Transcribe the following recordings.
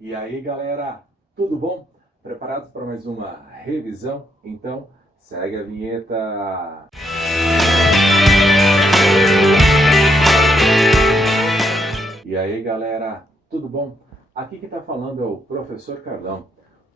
E aí, galera, tudo bom? Preparados para mais uma revisão? Então, segue a vinheta. E aí, galera, tudo bom? Aqui que está falando é o professor Carlão.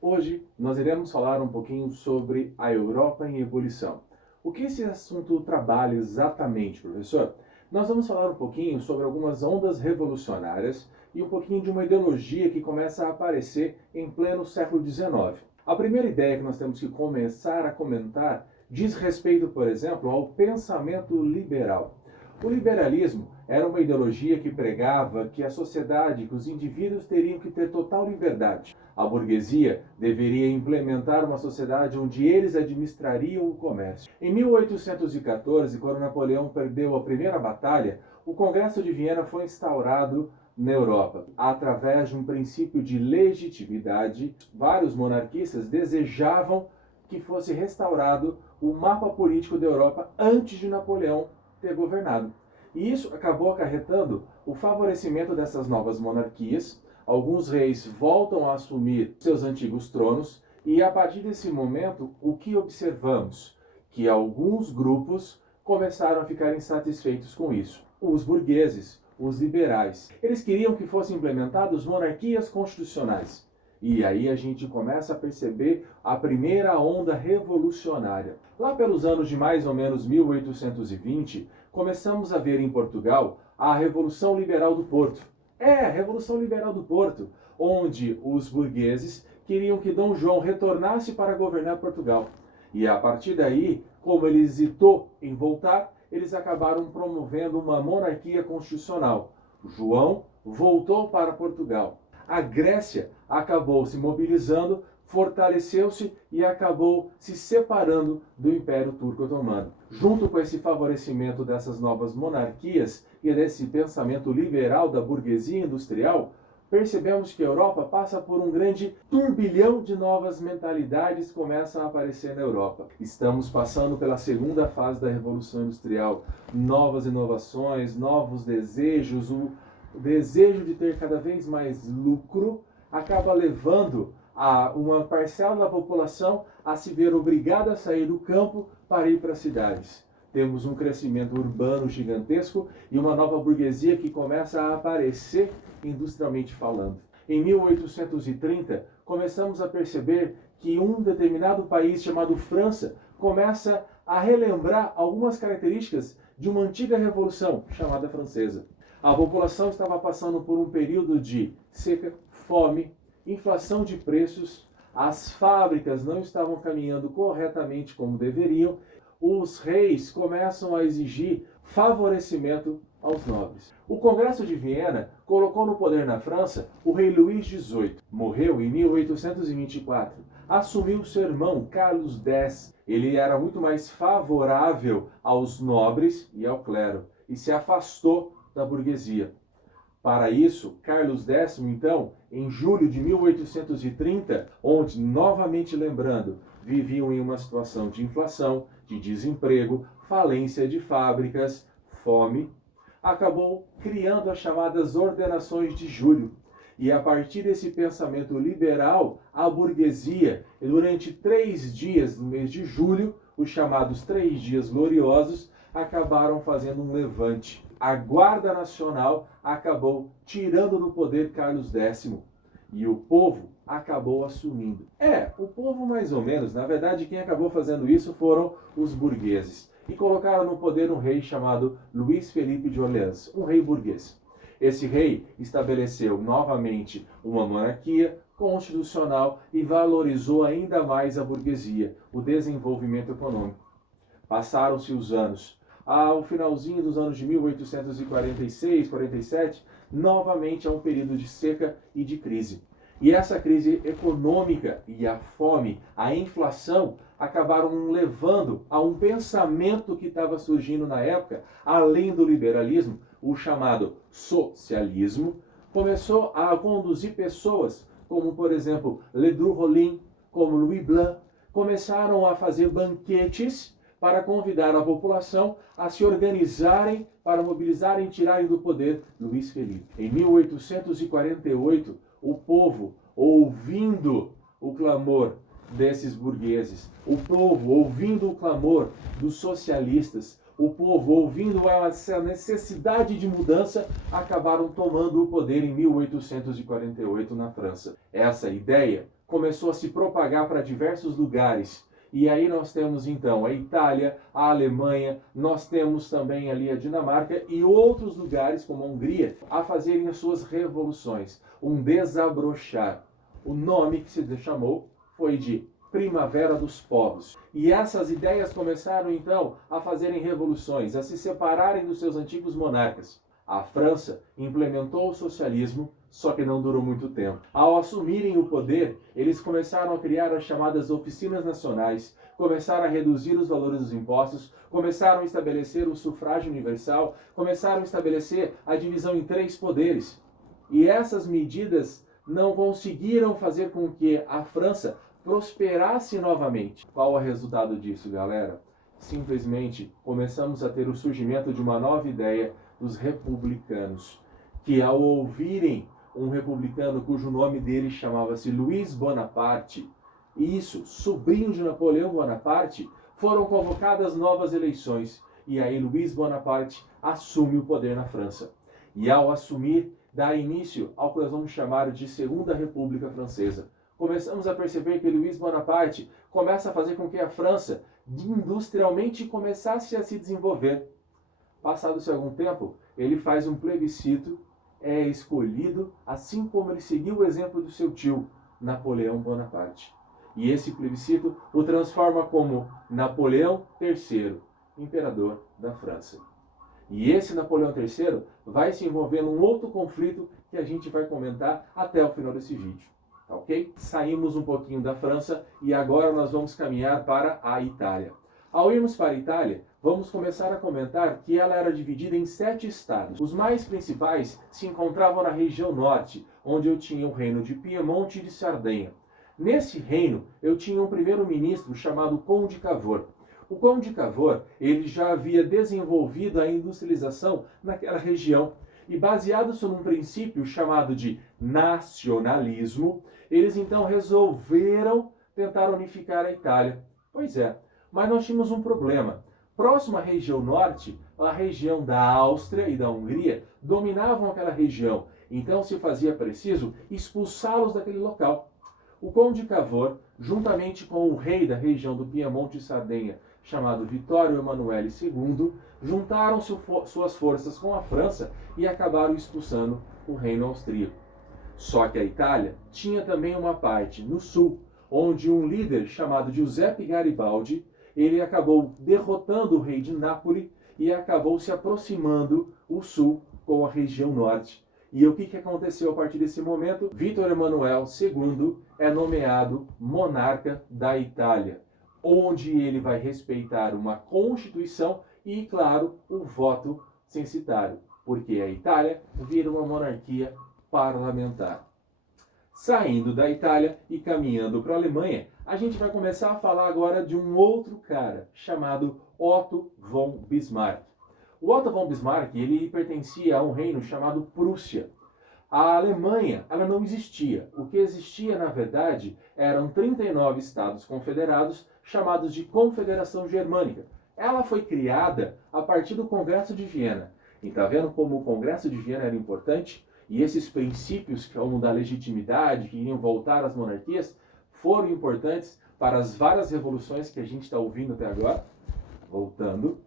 Hoje nós iremos falar um pouquinho sobre a Europa em ebulição. O que esse assunto trabalha exatamente, professor? Nós vamos falar um pouquinho sobre algumas ondas revolucionárias e um pouquinho de uma ideologia que começa a aparecer em pleno século XIX. A primeira ideia que nós temos que começar a comentar diz respeito, por exemplo, ao pensamento liberal. O liberalismo era uma ideologia que pregava que a sociedade, que os indivíduos teriam que ter total liberdade. A burguesia deveria implementar uma sociedade onde eles administrariam o comércio. Em 1814, quando Napoleão perdeu a primeira batalha, o Congresso de Viena foi instaurado na Europa. Através de um princípio de legitimidade, vários monarquistas desejavam que fosse restaurado o mapa político da Europa antes de Napoleão ter governado. E isso acabou acarretando o favorecimento dessas novas monarquias. Alguns reis voltam a assumir seus antigos tronos e a partir desse momento, o que observamos? Que alguns grupos começaram a ficar insatisfeitos com isso. Os burgueses, os liberais, eles queriam que fossem implementadas monarquias constitucionais. E aí a gente começa a perceber a primeira onda revolucionária. Lá pelos anos de mais ou menos 1820, começamos a ver em Portugal a Revolução Liberal do Porto. A Revolução Liberal do Porto, onde os burgueses queriam que Dom João retornasse para governar Portugal. E a partir daí, como ele hesitou em voltar, eles acabaram promovendo uma monarquia constitucional. João voltou para Portugal. A Grécia acabou se mobilizando, fortaleceu-se e acabou se separando do Império Turco Otomano. Junto com esse favorecimento dessas novas monarquias e desse pensamento liberal da burguesia industrial, percebemos que a Europa passa por um grande turbilhão de novas mentalidades que começam a aparecer na Europa. Estamos passando pela segunda fase da Revolução Industrial. Novas inovações, novos desejos, o desejo de ter cada vez mais lucro acaba levando a uma parcela da população a se ver obrigada a sair do campo para ir para as cidades. Temos um crescimento urbano gigantesco e uma nova burguesia que começa a aparecer industrialmente falando. Em 1830, começamos a perceber que um determinado país chamado França começa a relembrar algumas características de uma antiga revolução chamada francesa. A população estava passando por um período de seca, fome, inflação de preços, as fábricas não estavam caminhando corretamente como deveriam, os reis começam a exigir favorecimento aos nobres. O Congresso de Viena colocou no poder na França o rei Luís XVIII. Morreu em 1824. Assumiu seu irmão Carlos X. Ele era muito mais favorável aos nobres e ao clero e se afastou da burguesia. Para isso, Carlos X, então, em julho de 1830, onde, novamente lembrando, viviam em uma situação de inflação, de desemprego, falência de fábricas, fome, acabou criando as chamadas Ordenações de Julho. E a partir desse pensamento liberal, a burguesia, durante 3 dias do mês de julho, os chamados 3 dias gloriosos, acabaram fazendo um levante. A Guarda Nacional acabou tirando do poder Carlos X e o povo acabou assumindo. O povo mais ou menos, na verdade quem acabou fazendo isso foram os burgueses e colocaram no poder um rei chamado Luís Felipe de Orleans, um rei burguês. Esse rei estabeleceu novamente uma monarquia constitucional e valorizou ainda mais a burguesia, o desenvolvimento econômico. Passaram-se os anos. Ao finalzinho dos anos de 1846, 47, novamente há um período de seca e de crise. E essa crise econômica e a fome, a inflação, acabaram levando a um pensamento que estava surgindo na época, além do liberalismo, o chamado socialismo, começou a conduzir pessoas, como por exemplo Ledru Rollin, como Louis Blanc, começaram a fazer banquetes para convidar a população a se organizarem para mobilizarem e tirarem do poder Luís Felipe. Em 1848, o povo ouvindo o clamor desses burgueses, o povo ouvindo o clamor dos socialistas, o povo ouvindo essa necessidade de mudança, acabaram tomando o poder em 1848 na França. Essa ideia começou a se propagar para diversos lugares. E aí nós temos então a Itália, a Alemanha, nós temos também ali a Dinamarca e outros lugares como a Hungria a fazerem as suas revoluções, um desabrochar. O nome que se chamou foi de Primavera dos Povos. E essas ideias começaram então a fazerem revoluções, a se separarem dos seus antigos monarcas. A França implementou o socialismo, só que não durou muito tempo. Ao assumirem o poder, eles começaram a criar as chamadas oficinas nacionais, começaram a reduzir os valores dos impostos, começaram a estabelecer o sufrágio universal, começaram a estabelecer a divisão em 3 poderes. E essas medidas não conseguiram fazer com que a França prosperasse novamente. Qual é o resultado disso, galera? Simplesmente começamos a ter o surgimento de uma nova ideia dos republicanos, que ao ouvirem um republicano cujo nome dele chamava-se Luiz Bonaparte, isso, sobrinho de Napoleão Bonaparte, foram convocadas novas eleições e aí Luiz Bonaparte assume o poder na França. E ao assumir, dá início ao que nós vamos chamar de Segunda República Francesa. Começamos a perceber que Luiz Bonaparte começa a fazer com que a França industrialmente começasse a se desenvolver. Passado-se algum tempo, ele faz um plebiscito, é escolhido, assim como ele seguiu o exemplo do seu tio, Napoleão Bonaparte. E esse plebiscito o transforma como Napoleão III, imperador da França. E esse Napoleão III vai se envolver num outro conflito que a gente vai comentar até o final desse vídeo. Ok? Saímos um pouquinho da França e agora nós vamos caminhar para a Itália. Ao irmos para a Itália, vamos começar a comentar que ela era dividida em 7 estados. Os mais principais se encontravam na região norte, onde eu tinha o reino de Piemonte e de Sardenha. Nesse reino, eu tinha um primeiro-ministro chamado Conde Cavour. O Conde Cavour, ele já havia desenvolvido a industrialização naquela região. E baseado-se num princípio chamado de nacionalismo, eles então resolveram tentar unificar a Itália. Pois é, mas nós tínhamos um problema. Próximo à região norte, a região da Áustria e da Hungria dominavam aquela região. Então se fazia preciso expulsá-los daquele local. O Conde Cavour, juntamente com o rei da região do Piemonte e Sardenha, chamado Vittorio Emanuele II, juntaram suas forças com a França e acabaram expulsando o reino austríaco. Só que a Itália tinha também uma parte no sul, onde um líder chamado Giuseppe Garibaldi, ele acabou derrotando o rei de Nápoles e acabou se aproximando o sul com a região norte. E o que aconteceu a partir desse momento? Vítor Emanuel II é nomeado monarca da Itália, onde ele vai respeitar uma constituição e, claro, o voto censitário, porque a Itália vira uma monarquia parlamentar. Saindo da Itália e caminhando para a Alemanha, a gente vai começar a falar agora de um outro cara, chamado Otto von Bismarck. O Otto von Bismarck, ele pertencia a um reino chamado Prússia. A Alemanha, ela não existia. O que existia, na verdade, eram 39 estados confederados, chamados de Confederação Germânica. Ela foi criada a partir do Congresso de Viena. E está vendo como o Congresso de Viena era importante? E esses princípios, como da legitimidade, que iriam voltar às monarquias, foram importantes para as várias revoluções que a gente está ouvindo até agora. Voltando.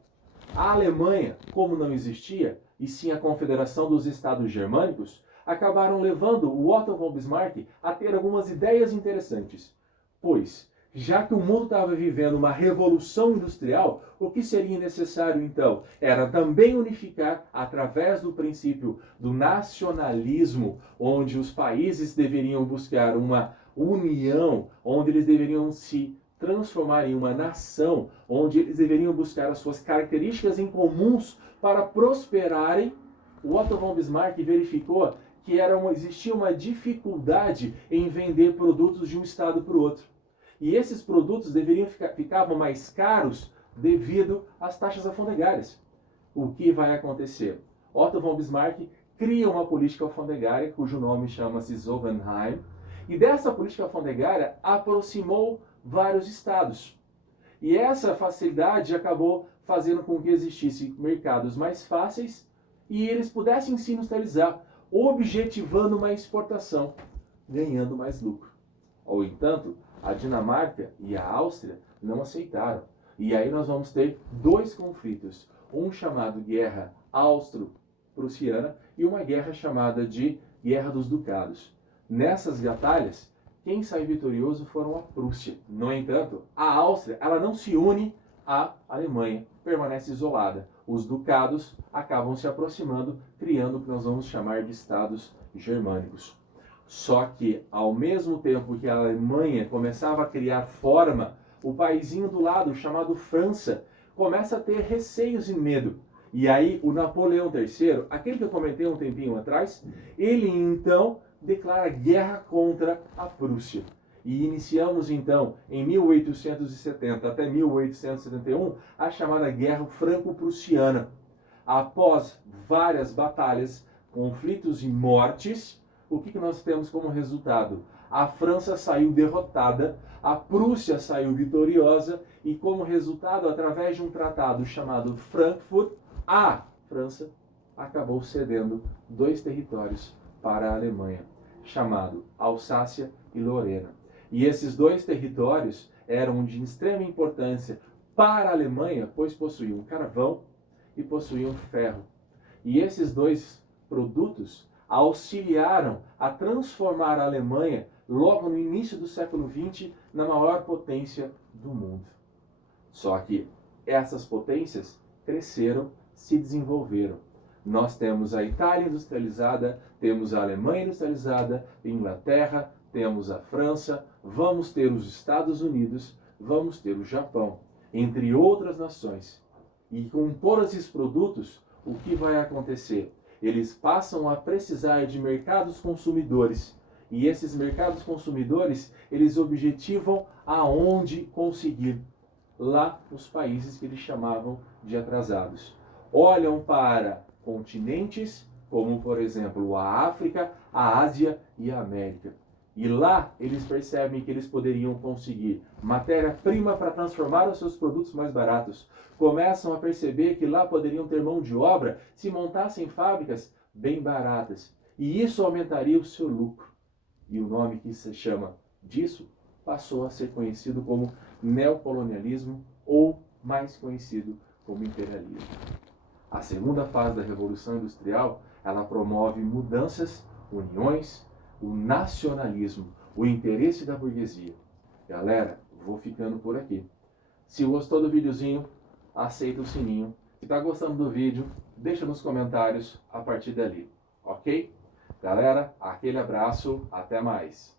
A Alemanha, como não existia, e sim a Confederação dos Estados Germânicos, acabaram levando o Otto von Bismarck a ter algumas ideias interessantes. Pois, já que o mundo estava vivendo uma revolução industrial, o que seria necessário então? Era também unificar através do princípio do nacionalismo, onde os países deveriam buscar uma união, onde eles deveriam se transformar em uma nação, onde eles deveriam buscar as suas características em comuns para prosperarem. O Otto von Bismarck verificou que existia uma dificuldade em vender produtos de um estado para o outro. E esses produtos ficavam mais caros devido às taxas alfandegárias. O que vai acontecer? Otto von Bismarck cria uma política alfandegária, cujo nome chama-se Zollverein, e dessa política alfandegária aproximou vários estados. E essa facilidade acabou fazendo com que existissem mercados mais fáceis e eles pudessem se industrializar, objetivando uma exportação, ganhando mais lucro. Ou entanto, a Dinamarca e a Áustria não aceitaram. E aí nós vamos ter dois conflitos, um chamado Guerra Austro-Prussiana e uma guerra chamada de Guerra dos Ducados. Nessas batalhas, quem sai vitorioso foram a Prússia. No entanto, a Áustria ela não se une à Alemanha, permanece isolada. Os ducados acabam se aproximando, criando o que nós vamos chamar de estados germânicos. Só que, ao mesmo tempo que a Alemanha começava a criar forma, o paizinho do lado, chamado França, começa a ter receios e medo. E aí o Napoleão III, aquele que eu comentei um tempinho atrás, ele então declara guerra contra a Prússia. E iniciamos então, em 1870 até 1871, a chamada Guerra Franco-Prussiana. Após várias batalhas, conflitos e mortes, o que nós temos como resultado? A França saiu derrotada, a Prússia saiu vitoriosa e, como resultado, através de um tratado chamado Frankfurt, a França acabou cedendo dois territórios para a Alemanha, chamado Alsácia e Lorena. E esses dois territórios eram de extrema importância para a Alemanha, pois possuíam carvão e possuíam ferro. E esses dois produtos auxiliaram a transformar a Alemanha, logo no início do século XX, na maior potência do mundo. Só que essas potências cresceram, se desenvolveram. Nós temos a Itália industrializada, temos a Alemanha industrializada, a Inglaterra, temos a França, vamos ter os Estados Unidos, vamos ter o Japão, entre outras nações. E com todos esses produtos, o que vai acontecer? Eles passam a precisar de mercados consumidores. E esses mercados consumidores, eles objetivam aonde conseguir. Lá nos países que eles chamavam de atrasados. Olham para continentes, como por exemplo a África, a Ásia e a América. E lá eles percebem que eles poderiam conseguir matéria-prima para transformar os seus produtos mais baratos. Começam a perceber que lá poderiam ter mão de obra se montassem fábricas bem baratas. E isso aumentaria o seu lucro. E o nome que se chama disso passou a ser conhecido como neocolonialismo ou mais conhecido como imperialismo. A segunda fase da Revolução Industrial, ela promove mudanças, uniões, o nacionalismo, o interesse da burguesia. Galera, vou ficando por aqui. Se gostou do videozinho, aceita o sininho. Se está gostando do vídeo, deixa nos comentários a partir dali, ok? Galera, aquele abraço, até mais!